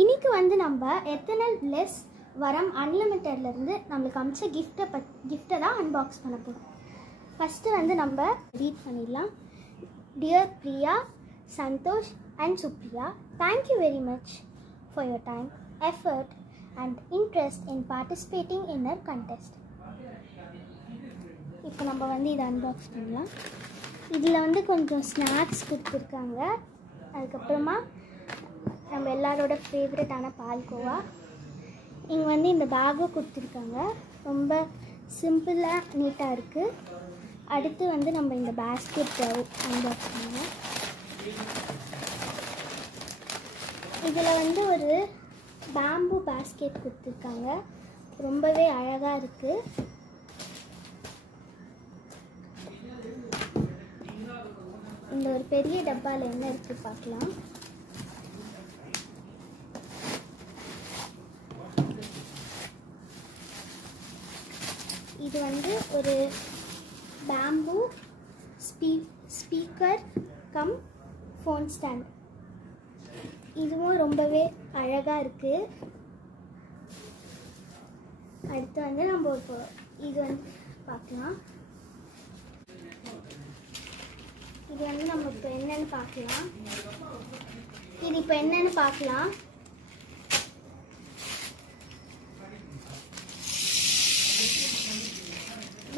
இன்னைக்கு வந்து நம்ம எத்தனல் பிளஸ் வரம் அன்லிமிட்டட்லேருந்து நம்மளுக்கு அமிச்ச கிஃப்ட்டை தான் அன்பாக்ஸ் பண்ண போகிறோம். ஃபஸ்ட்டு வந்து நம்ம ரீட் பண்ணிடலாம். Dear Priya, Santosh and Supriya, thank you very much for your time, effort and interest in participating in our contest. இப்போ நம்ம வந்து இதை அன்பாக்ஸ் பண்ணலாம். இதில் வந்து கொஞ்சம் ஸ்நாக்ஸ் கொடுத்துருக்காங்க. அதுக்கப்புறமா நம்ம எல்லாரோட ஃபேவரட்டான பால்கோவா. இங்கே வந்து இந்த பேக்கும் கொடுத்துருக்காங்க. ரொம்ப சிம்பிளாக நீட்டாக இருக்குது. அடுத்து வந்து நம்ம இந்த பேஸ்கெட் அன்பாக்ஸ் பண்ணலாம். இதில் வந்து ஒரு பேம்பு பேஸ்கெட் கொடுத்துருக்காங்க. ரொம்பவே அழகாக இருக்குது. இந்த ஒரு பெரிய டப்பாவில் என்ன இருக்குது பார்க்கலாம். இது வந்து ஒரு bamboo speaker come phone stand. இதுவும் ரொம்பவே அழகாக இருக்குது. அடுத்து வந்து நம்ம இப்போ இது வந்து பார்க்கலாம். இது வந்து நம்ம இப்போ என்னென்னு பார்க்கலாம். இது இப்போ என்னென்னு பார்க்கலாம்.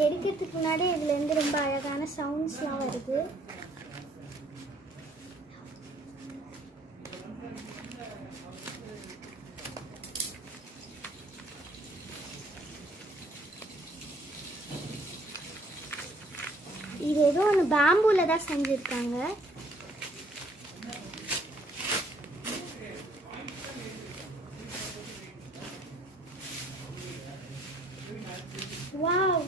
எடுக்கிறதுக்கு முன்னாடி இதுலேருந்து ரொம்ப அழகான சவுண்ட்ஸ்லாம் வருது. இது ஏதோ ஒன்று பேம்பூவில் தான் செஞ்சுருக்காங்க. வாவ்,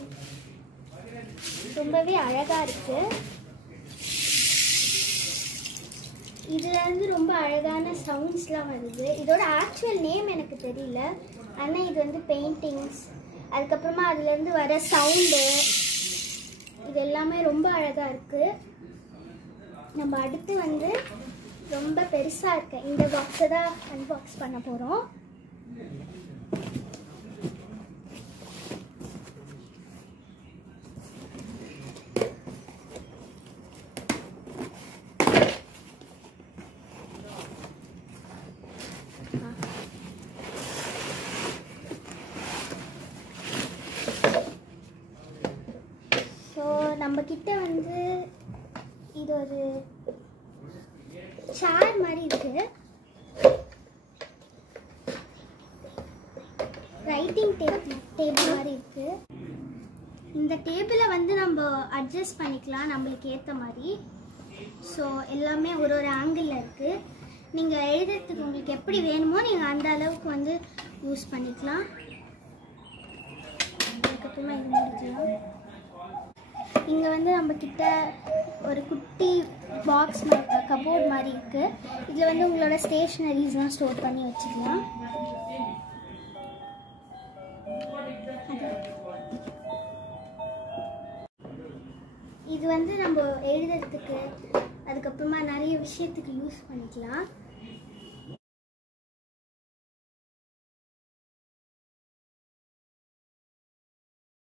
ரொம்பவே அழகாக இருக்குது. இதுலேருந்து ரொம்ப அழகான சவுண்ட்ஸ்லாம் வருது. இதோட ஆக்சுவல் நேம் எனக்கு தெரியல, ஆனால் இது வந்து பெயிண்டிங்ஸ், அதுக்கப்புறமா அதுலேருந்து வர சவுண்டு, இது எல்லாமே ரொம்ப அழகாக இருக்குது. நம்ம அடுத்து வந்து ரொம்ப பெருசாக இருக்க இந்த பாக்ஸை தான் அன்பாக்ஸ் பண்ண போகிறோம். நம்ம கிட்ட வந்து இது ஒரு சேர் மாதிரி இருக்கு. ரைட்டிங் டேபிள் மாதிரி இருக்கு. இந்த டேபிளை வந்து நம்ம அட்ஜஸ்ட் பண்ணிக்கலாம் நம்மளுக்கு ஏற்ற மாதிரி. ஸோ எல்லாமே ஒரு ஒரு ஆங்கிளில் இருக்குது. நீங்கள் எழுதுறதுக்கு உங்களுக்கு எப்படி வேணுமோ நீங்கள் அந்த அளவுக்கு வந்து யூஸ் பண்ணிக்கலாம். அதுக்கப்புறமா இது முடிக்கலாம். இங்கே வந்து நம்மக்கிட்ட ஒரு குட்டி பாக்ஸ் கபோர்ட் மாதிரி இருக்குது. இதில் வந்து உங்களோட ஸ்டேஷ்னரிஸ்லாம் ஸ்டோர் பண்ணி வச்சுக்கலாம். இது வந்து நம்ம எழுதுறதுக்கு அதுக்கப்புறமா நிறைய விஷயத்துக்கு யூஸ் பண்ணிக்கலாம்.